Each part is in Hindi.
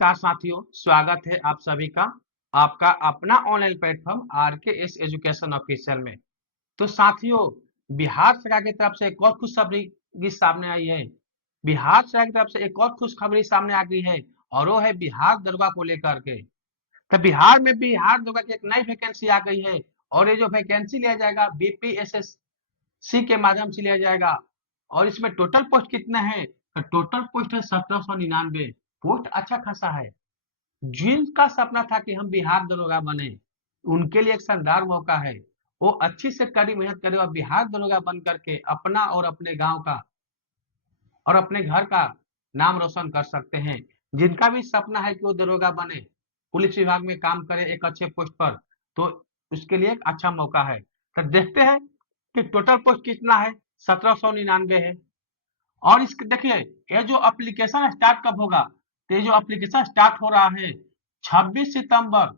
नमस्कार साथियों, स्वागत है आप सभी का आपका अपना online platform RKS education official में। तो साथियों, बिहार सरकार की तरफ से एक और खुशखबरी सामने आई है। बिहार सरकार की तरफ से एक और खुशखबरी सामने आ गई है और वो है बिहार दरोगा को लेकर के। तो बिहार में बिहार दरोगा की एक नई वैकेंसी आ गई है और ये जो वैकेंसी लिया जाएगा बीपीएसएससी के माध्यम से लिया जाएगा। और इसमें टोटल पोस्ट कितना है? तो टोटल पोस्ट है 1799 पोस्ट। अच्छा खासा है। जिनका सपना था कि हम बिहार दरोगा बने, उनके लिए एक शानदार मौका है। वो अच्छी से कड़ी मेहनत करे और बिहार दरोगा बन करके अपना और अपने गांव का और अपने घर का नाम रोशन कर सकते हैं। जिनका भी सपना है कि वो दरोगा बने, पुलिस विभाग में काम करे एक अच्छे पोस्ट पर, तो उसके लिए एक अच्छा मौका है। तो देखते हैं कि टोटल पोस्ट कितना है। 1799 है। और इसके देखिए, ये जो एप्लीकेशन स्टार्ट कब होगा? तो ये जो एप्लीकेशन स्टार्ट हो रहा है 26 सितंबर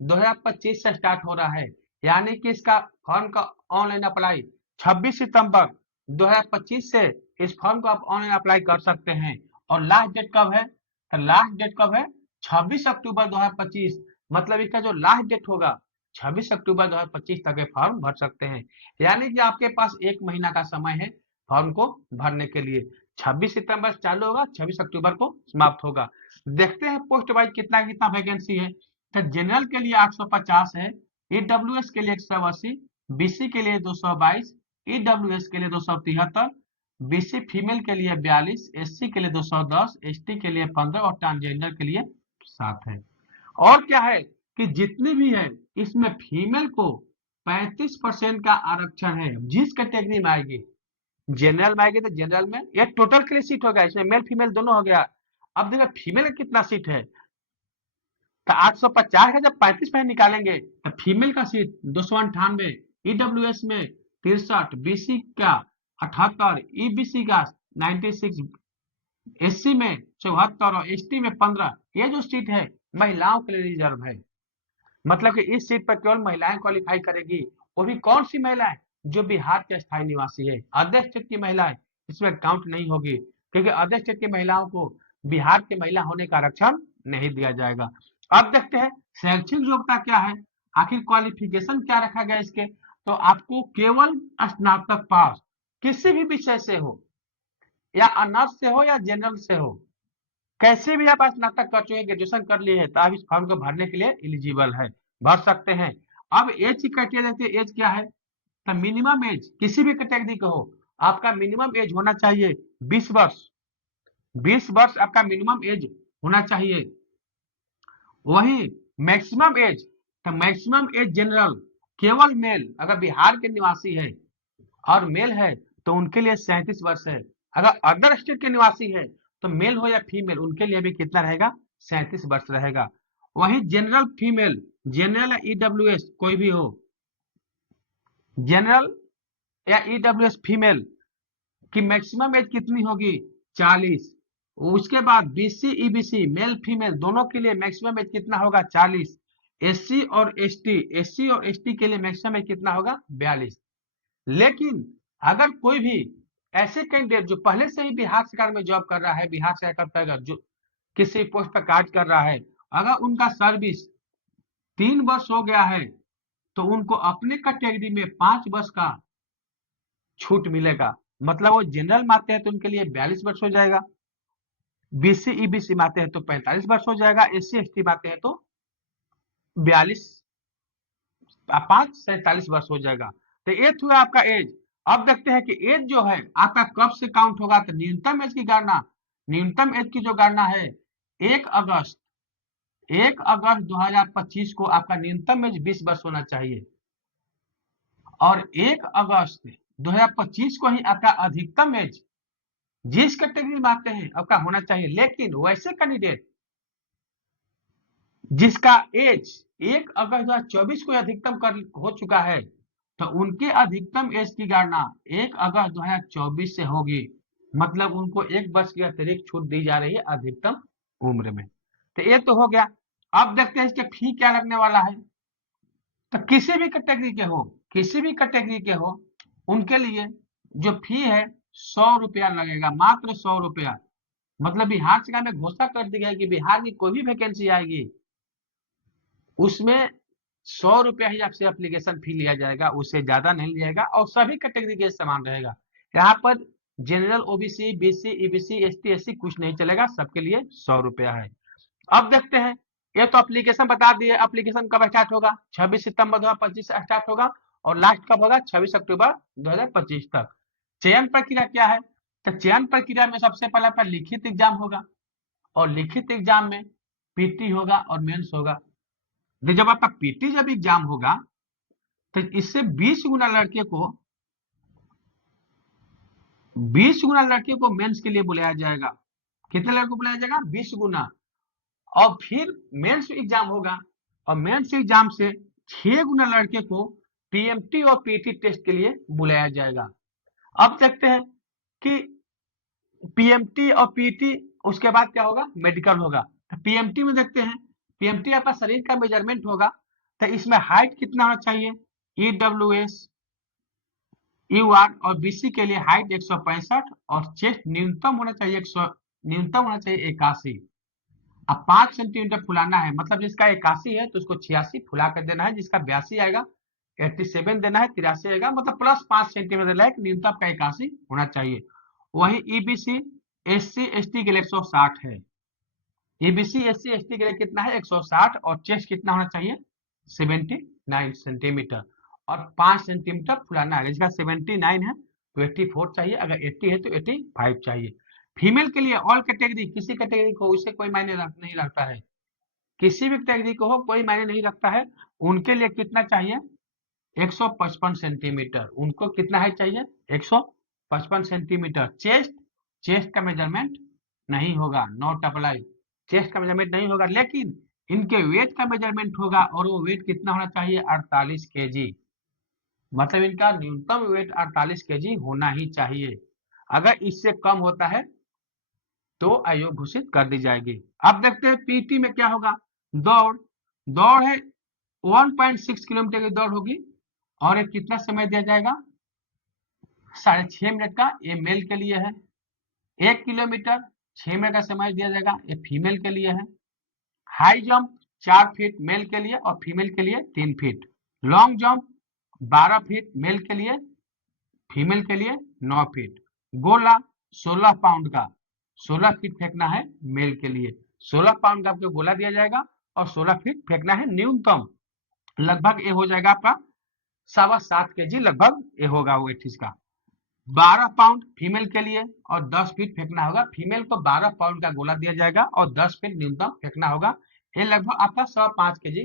2025 से स्टार्ट हो रहा है। यानी कि इसका फॉर्म का ऑनलाइन अप्लाई 26 सितंबर 2025 से इस फॉर्म को आप ऑनलाइन अप्लाई कर सकते हैं। और लास्ट डेट कब है? तो लास्ट डेट कब है? 26 अक्टूबर 2025। मतलब इसका जो लास्ट डेट होगा 26 अक्टूबर 2025 तक ये फॉर्म भर सकते हैं। यानी कि आपके पास एक महीना का समय है फॉर्म को भरने के लिए। 26 सितंबर से चालू होगा, 26 अक्टूबर को समाप्त होगा। देखते हैं पोस्ट वाइज कितना कितना वैकेंसी है। तो जनरल के लिए 850 है, ईडब्ल्यूएस के लिए 180, बीसी के लिए 222, ईडब्ल्यूएस के लिए 273, बीसी फीमेल के लिए 42, एससी के लिए 210, एसटी के लिए 15 और ट्रांसजेंडर के लिए 7 है। और क्या है कि जितनी भी है इसमें फीमेल को 35% का आरक्षण है जिस कैटेगरी में आएगी। जनरल में आएगी तो जनरल में ये टोटल के लिए सीट होगा, इसमें मेल फीमेल दोनों हो गया। अब देखो फीमेल का कितना सीट है। तो 850 का जब 35% निकालेंगे तो फीमेल का सीट 298, ईडब्ल्यूएस में 63, बीसी का 78, ईबीसी का 96, एससी में 74 और एसटी में 15। ये जो सीट है महिलाओं के लिए रिजर्व है। मतलब कि इस सीट पर केवल महिलाएं क्वालिफाई करेगी। वो भी कौन सी महिलाएं? जो बिहार के स्थायी निवासी है। अदर स्टेट की महिलाएं इसमें काउंट नहीं होगी, क्योंकि अदर स्टेट की महिलाओं को बिहार की महिला होने का आरक्षण नहीं दिया जाएगा। अब देखते हैं शैक्षिक योग्यता क्या है, आखिर क्वालिफिकेशन क्या रखा गया इसके। तो आपको केवल स्नातक पास किसी भी विषय से हो, या ऑनर्स से हो या जनरल से हो, कैसे भी आप स्नातक कर चुके, ग्रेजुएशन कर लिए हैं, तो आप इस फॉर्म को भरने के लिए एलिजिबल है, भर सकते हैं। अब एज की क्राइटेरिया देखते हैं, एज क्या है। तो मिनिमम एज किसी भी कैटेगरी का हो, आपका मिनिमम एज होना चाहिए 20 वर्ष। 20 वर्ष आपका मिनिमम एज होना चाहिए। वही मैक्सिमम एज, तो मैक्सिमम एज जनरल केवल मेल अगर बिहार के निवासी है और मेल है तो उनके लिए 37 वर्ष है। अगर अदर स्टेट के निवासी है तो मेल हो या फीमेल उनके लिए भी कितना रहेगा? 37 वर्ष रहेगा। वही जनरल फीमेल, जनरल या ईडब्ल्यूएस कोई भी हो, जनरल या ईडब्ल्यूएस फीमेल की मैक्सिमम एज कितनी होगी? 40। उसके बाद बीसी ईबीसी मेल फीमेल दोनों के लिए मैक्सिमम एज कितना होगा? 40। एससी और एसटी के लिए मैक्सिमम एज कितना होगा? 42। लेकिन अगर कोई भी ऐसे कैंडिडेट जो पहले से ही बिहार सरकार में जॉब कर रहा है, बिहार सरकार का अगर जो किसी पोस्ट पर कार्य कर रहा है, अगर उनका सर्विस 3 वर्ष हो गया है तो उनको अपने कैटेगरी में 5 वर्ष का छूट मिलेगा। मतलब वो जनरल में आते हैं तो उनके लिए 42 वर्ष हो जाएगा, बीसी ईबीसी में आते हैं तो 45 वर्ष हो जाएगा, एससी एसटी में आते हैं तो 42 5 47 वर्ष हो जाएगा। तो ये हुआ आपका एज। अब देखते हैं कि एज जो है आपका कब से काउंट होगा। तो न्यूनतम एज की गणना, न्यूनतम एज की जो गणना है 1 अगस्त 2025 को आपका न्यूनतम एज 20 वर्ष होना चाहिए और 1 अगस्त 2025 को ही आपका अधिकतम एज जिस कैटेगरी में आते हैं आपका होना चाहिए। लेकिन वैसे कैंडिडेट जिसका एज 1 अगस्त 2024 को अधिकतम कर हो चुका है तो उनके अधिकतम एज की गणना 1 अगस्त 2024 से होगी। मतलब उनको 1 वर्ष की अतिरिक्त छूट दी जा रही है अधिकतम उम्र में। तो ये तो हो गया। अब देखते हैं इसके फी क्या लगने वाला है। तो किसी भी कैटेगरी के हो, किसी भी कैटेगरी के हो, उनके लिए जो फी है 100 रुपया लगेगा, मात्र 100 रुपया। मतलब बिहार सरकार ने घोषणा कर दी है कि बिहार की कोई भी वैकेंसी आएगी उसमें 100 रुपया ही आपसे एप्लीकेशन फी लिया जाएगा, उससे ज्यादा नहीं लिया जाएगा और सभी कैटेगरी के समान रहेगा। यहाँ पर general, OBC, BC, EBC, ST, SC कुछ नहीं चलेगा, सबके लिए 100 रुपया है। अब देखते हैं, ये तो एप्लीकेशन बता दिए, एप्लीकेशन कब स्टार्ट होगा, 26 सितंबर 2025 से स्टार्ट होगा और लास्ट कब होगा, 26 अक्टूबर 2025 तक। चयन प्रक्रिया क्या है, तो चयन प्रक्रिया में सबसे पहले आपका लिखित एग्जाम होगा और लिखित एग्जाम में पीटी होगा और मेंस होगा। तो जब आपका पीटी जब एग्जाम होगा तो इससे 20 गुना लड़के को 20 गुना लड़के को मेंस के लिए बुलाया जाएगा। कितने लड़के को बुलाया जाएगा, 20 गुना। और फिर मेंस एग्जाम होगा और मेंस एग्जाम से 6 गुना लड़के को पीएमटी और पीटी टेस्ट के लिए बुलाया जाएगा। अब देखते हैं कि पीएमटी और पीटी उसके बाद क्या होगा, मेडिकल होगा। तो पीएमटी में देखते हैं, पीएमटी आपका शरीर का मेजरमेंट होगा, तो इसमें हाइट कितना होना चाहिए, ईडब्ल्यूएस, यूआर और बीसी के लिए हाइट 165 और चेस्ट न्यूनतम होना चाहिए 81। अब 5 सेंटीमीटर फुलाना है, मतलब जिसका 81 है तो उसको 86 फुला कर देना है, जिसका 82 आएगा 87 देना है, 83 आएगा, मतलब प्लस 5 सेंटीमीटर लायक न्यूनतम का 81 होना चाहिए। वही ईबीसी, एससी, एसटी के लिए 160 है। ईबीसी, एससी, एसटी के लिए कितना है, 160 और चेस्ट कितना होना चाहिए, 79 सेंटीमीटर और 5 सेंटीमीटर फुलाना है। जिसका 79 है तो 84 चाहिए, अगर 80 है तो 85 चाहिए। फीमेल के लिए ऑल कैटेगरी, किसी कैटेगरी को उससे कोई मायने नहीं रखता है, किसी भी कैटेगरी को हो कोई मायने नहीं रखता है, उनके लिए कितना चाहिए, 155 सेंटीमीटर। उनको कितना है चाहिए, 155 सेंटीमीटर। चेस्ट, चेस्ट का मेजरमेंट नहीं होगा, नॉट अप्लाई, चेस्ट का मेजरमेंट नहीं होगा, लेकिन इनके वेट का मेजरमेंट होगा और वो वेट कितना होना चाहिए, 48 केजी। मतलब इनका न्यूनतम वेट 48 केजी होना ही चाहिए। अगर इससे कम होता है तो अयोग्य घोषित कर दी जाएगी। अब देखते हैं पीटी में क्या होगा, दौड़, दौड़ है 1.6 किलोमीटर की दौड़ होगी और ये कितना समय दिया जाएगा, 6.5 मिनट का, ये मेल के लिए है। 1 किलोमीटर 6 मिनट का समय दिया जाएगा, ये फीमेल के लिए है। हाई जंप 4 फीट मेल के लिए और फीमेल के लिए 3 feet. Long jump 12 feet male के लिए, फीमेल के लिए 9 फीट। गोला 16 पाउंड का 16 फीट फेंकना है मेल के लिए, 16 पाउंड का आपको गोला दिया जाएगा और 16 फीट फेंकना है न्यूनतम। लगभग ये हो जाएगा आपका 7.25 केजी, लगभग ये होगा वो इसका। 12 पाउंड फीमेल के लिए और 10 फीट फेंकना होगा। फीमेल को 12 पाउंड का गोला दिया जाएगा और 10 फीट न्यूनतम फेंकना होगा। ये लगभग आपका 5.25 केजी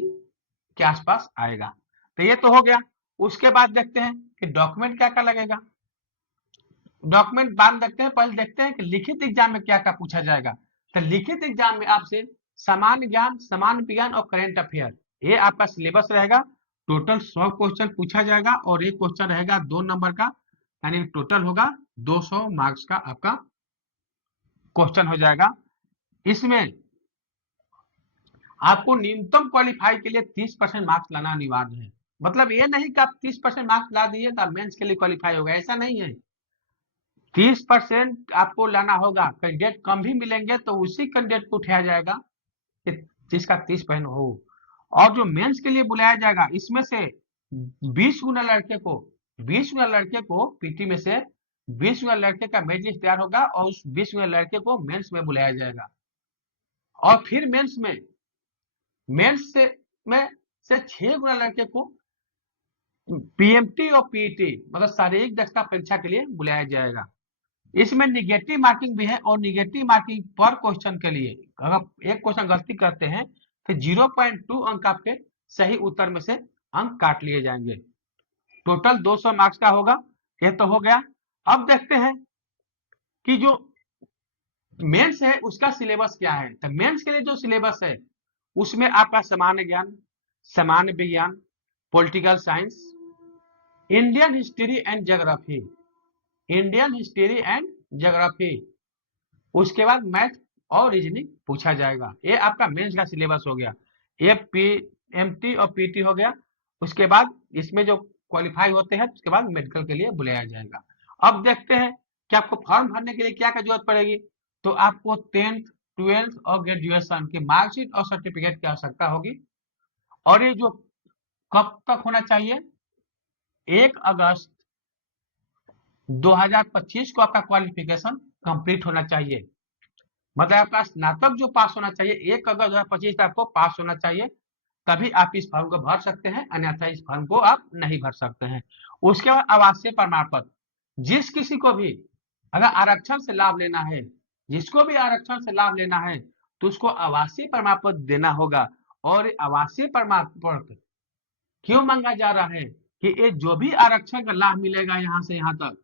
के आसपास आएगा। तो ये तो हो गया। उसके बाद देखते हैं कि डॉक्यूमेंट क्या क्या लगेगा। डॉक्यूमेंट बाद देखते हैं, पहले देखते हैं कि लिखित एग्जाम में क्या क्या पूछा जाएगा। तो लिखित एग्जाम में आपसे सामान्य ज्ञान, सामान्य विज्ञान और करंट अफेयर, ये आपका सिलेबस रहेगा। टोटल 100 क्वेश्चन पूछा जाएगा और एक क्वेश्चन रहेगा 2 नंबर का, यानी टोटल होगा 200 मार्क्स का आपका क्वेश्चन हो जाएगा। इसमें आपको न्यूनतम क्वालिफाई के लिए 30% मार्क्स लाना अनिवार्य है। मतलब ये नहीं कि आप 30% मार्क्स ला दिए तो मेंस के लिए क्वालिफाई होगा, ऐसा नहीं है। 30% आपको लाना होगा। कैंडिडेट कम भी मिलेंगे तो उसी कैंडिडेट को उठाया जाएगा कि जिसका 30% हो। और जो मेंस के लिए बुलाया जाएगा इसमें से 20 गुना लड़के को, 20 गुना लड़के को पीटी में से 20 गुना लड़के का मेरिट लिस्ट तैयार होगा और उस 20 गुना लड़के को मेंस में बुलाया जाएगा। और फिर मेंस से 6 गुना लड़के को पीएमटी और पीटी मतलब शारीरिक दक्षता परीक्षा के लिए बुलाया जाएगा। इसमें निगेटिव मार्किंग भी है और निगेटिव मार्किंग पर क्वेश्चन के लिए अगर एक क्वेश्चन गलती करते हैं तो 0.2 अंक आपके सही उत्तर में से अंक काट लिए जाएंगे। टोटल 200 मार्क्स का होगा। ये तो हो गया। अब देखते हैं कि जो मेंस है उसका सिलेबस क्या है। तो मेंस के लिए जो सिलेबस है उसमें आपका सामान्य ज्ञान, सामान्य विज्ञान, political science, Indian history and geography, Indian history and geography, उसके बाद मैथ और रीजनिंग पूछा जाएगा। ये आपका मेंस का सिलेबस हो गया। ये पीएमटी और पीटी हो गया। उसके बाद इसमें जो क्वालिफाई होते हैं उसके बाद मेडिकल के लिए बुलाया जाएगा। अब देखते हैं कि आपको फॉर्म भरने के लिए क्या क्या जरूरत पड़ेगी। तो आपको 10th 12th और ग्रेजुएशन की मार्कशीट और सर्टिफिकेट की आवश्यकता होगी। और ये जो कब तक होना चाहिए, 1 अगस्त 2025 को आपका क्वालिफिकेशन कंप्लीट होना चाहिए। मतलब आपका स्नातक जो पास होना चाहिए 1 अगस्त 2025 आपको पास होना चाहिए, तभी आप इस फॉर्म को भर सकते हैं, अन्यथा इस फॉर्म को आप नहीं भर सकते हैं। उसके बाद आवासीय प्रमाण पत्र, जिस किसी को भी अगर आरक्षण से लाभ लेना है, जिसको भी आरक्षण से लाभ लेना है, तो उसको आवासीय प्रमाण पत्र देना होगा। और आवासीय प्रमाण पत्र क्यों मांगा जा रहा है कि ये जो भी आरक्षण का लाभ मिलेगा यहाँ से यहाँ तक,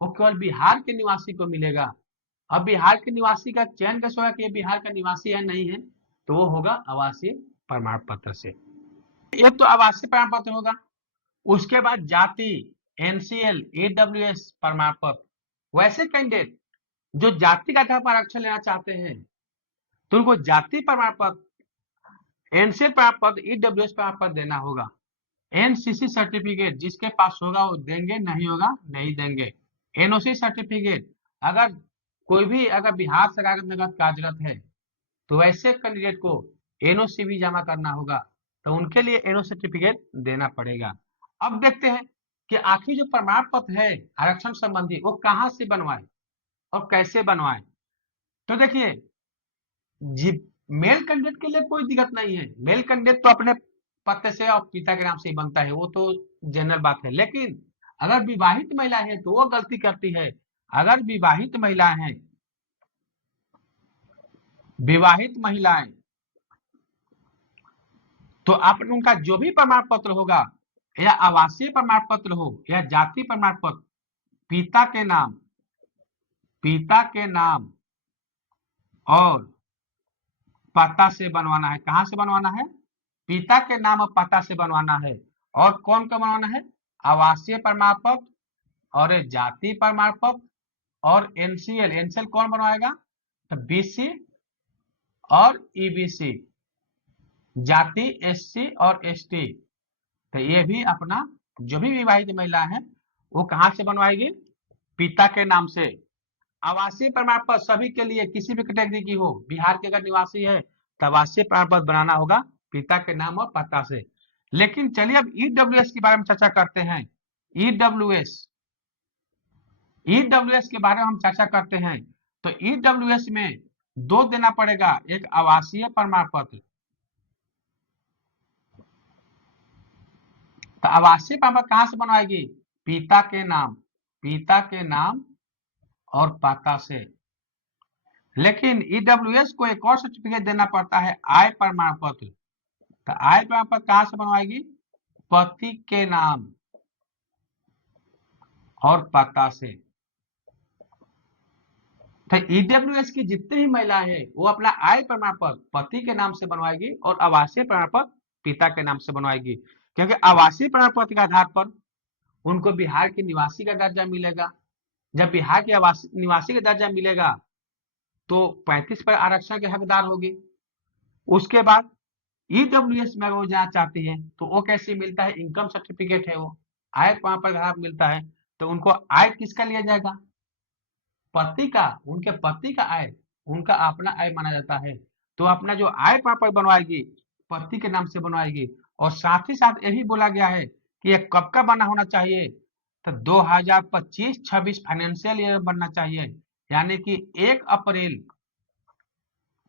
वो केवल बिहार के निवासी को मिलेगा। अब बिहार के निवासी का चयन कैसे होगा कि ये बिहार का निवासी है नहीं है, तो वो होगा आवासीय प्रमाण पत्र से। ये तो आवासीय प्रमाण पत्र होगा। उसके बाद जाति, एनसीएल, ईडब्ल्यूएस प्रमाण पत्र। वैसे कैंडिडेट जो जाति का आधार पर आरक्षण लेना चाहते हैं, तो उनको जाति प्रमाण पत्र, एनसीएल प्रमाण पत्र, ईडब्ल्यूएस प्रमाण पत्र देना होगा। एनसीसी सर्टिफिकेट जिसके पास होगा वो देंगे, नहीं होगा नहीं देंगे। एनओसी सर्टिफिकेट, अगर कोई भी अगर बिहार से कागज कार्यरत है, तो वैसे कैंडिडेट को एनओसी भी जमा करना होगा, तो उनके लिए एनओसी सर्टिफिकेट देना पड़ेगा। अब देखते हैं कि आखिर जो प्रमाण पत्र है आरक्षण संबंधी वो कहाँ से बनवाए और कैसे बनवाए। तो देखिए, मेल कैंडिडेट के लिए कोई दिक्कत नहीं है, मेल कैंडिडेट तो अपने पते से और पिता के नाम से ही बनता है, वो तो जनरल बात है। लेकिन अगर विवाहित महिला है तो वो गलती करती है। अगर विवाहित महिलाएं हैं, विवाहित महिलाएं, तो आप उनका जो भी प्रमाण पत्र होगा, या आवासीय प्रमाण पत्र हो या जाति प्रमाण पत्र, पिता के नाम और पता से बनवाना है। कहां से बनवाना है? पिता के नाम और पता से बनवाना है। और कौन का बनवाना है? आवासीय प्रमाण पत्र और जाति प्रमाण पत्र और एनसीएल। एनसीएल कौन बनवाएगा? तो बीसी और ईबीसी, जाति एससी और एसटी। तो ये भी अपना जो भी विवाहित महिला है वो कहां से बनवाएगी? पिता के नाम से। आवासीय प्रमाण पत्र सभी के लिए, किसी भी कैटेगरी की हो, बिहार के अगर निवासी है तो आवासीय प्रमाण पत्र बनाना होगा पिता के नाम और पता से। लेकिन चलिए अब ईडब्ल्यूएस के बारे में चर्चा करते हैं। ईडब्ल्यूएस के बारे में हम चर्चा करते हैं। तो ईडब्ल्यूएस में 2 देना पड़ेगा, एक आवासीय प्रमाण पत्र। तो आवासीय प्रमाण पत्र कहां से बनवाएगी? पिता के नाम और पता से। लेकिन ईडब्ल्यूएस को एक और सर्टिफिकेट देना पड़ता है, आय प्रमाण पत्र। तो आय प्रमाण पत्र कहां से बनवाएगी? पति के नाम और पता से। तो ईडब्ल्यूएस की जितनी ही महिलाएं हैं वो अपना आय प्रमाण पत्र पति के नाम से बनवाएगी और आवासीय प्रमाण पत्र पिता के नाम से बनवाएगी। क्योंकि आवासीय प्रमाण पत्र के आधार पर उनको बिहार के निवासी का दर्जा मिलेगा। जब बिहार के निवासी का दर्जा मिलेगा तो 35% आरक्षण के हकदार होगी। उसके बाद ईडब्ल्यूएस में वो जाना चाहती है तो वो कैसे मिलता है? इनकम सर्टिफिकेट है, वो आय प्रमाण पत्र आधार मिलता है। तो उनको आय किसका लिया जाएगा? पति का, उनके पति का आय उनका अपना आय माना जाता है। तो अपना जो आय प्रमाण पत्र बनवाएगी पति के नाम से बनवाएगी। और साथ ही साथ ये भी बोला गया है कि ये कब का बना होना चाहिए? तो 2025-26 फाइनेंशियल ईयर बनना चाहिए, यानी कि 1 अप्रैल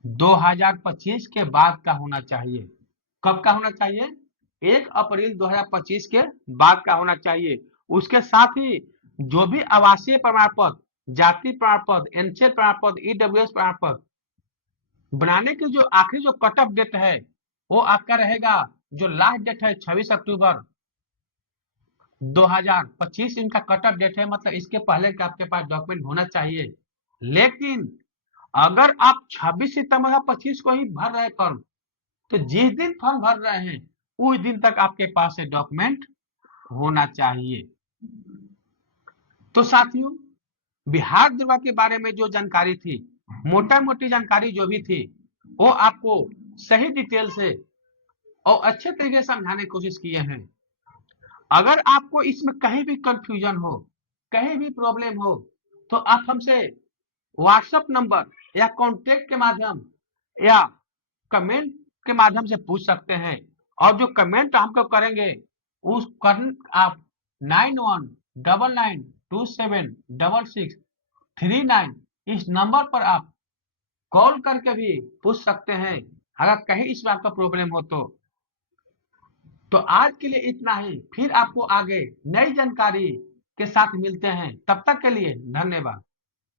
2025 के बाद का होना चाहिए। कब का होना चाहिए? 1 अप्रैल 2025 के बाद का होना चाहिए। उसके साथ ही जो भी आवासीय प्रमाण पत्र, जाति प्रमाण पत्र, एनसीएल प्रमाण पत्र, ईडब्ल्यूएस प्रमाण पत्र बनाने की जो आखिरी जो कट ऑफ डेट है वो आपका रहेगा, जो लास्ट डेट है 26 अक्टूबर 2025 इनका कट ऑफ डेट है। मतलब इसके पहले का आपके पास डॉक्यूमेंट होना चाहिए। लेकिन अगर आप 26 सितंबर 2025 को ही भर रहे फॉर्म, तो जिस दिन फॉर्म भर रहे हैं उस दिन तक आपके पास डॉक्यूमेंट होना चाहिए। तो साथियों, बिहार दरबार के बारे में जो जानकारी थी, मोटा मोटी जानकारी जो भी थी, वो आपको सही डिटेल से और अच्छे तरीके से समझाने की कोशिश किए हैं। अगर आपको इसमें कहीं भी कंफ्यूजन हो, कहीं भी प्रॉब्लम हो, तो आप हमसे व्हाट्सएप नंबर या कॉन्टेक्ट के माध्यम या कमेंट के माध्यम से पूछ सकते हैं। और जो कमेंट हमको करेंगे उस कर आप 9199276639 इस नंबर पर आप कॉल करके भी पूछ सकते हैं अगर कहीं इस बात का प्रॉब्लम हो तो आज के लिए इतना ही, फिर आपको आगे नई जानकारी के साथ मिलते हैं, तब तक के लिए धन्यवाद।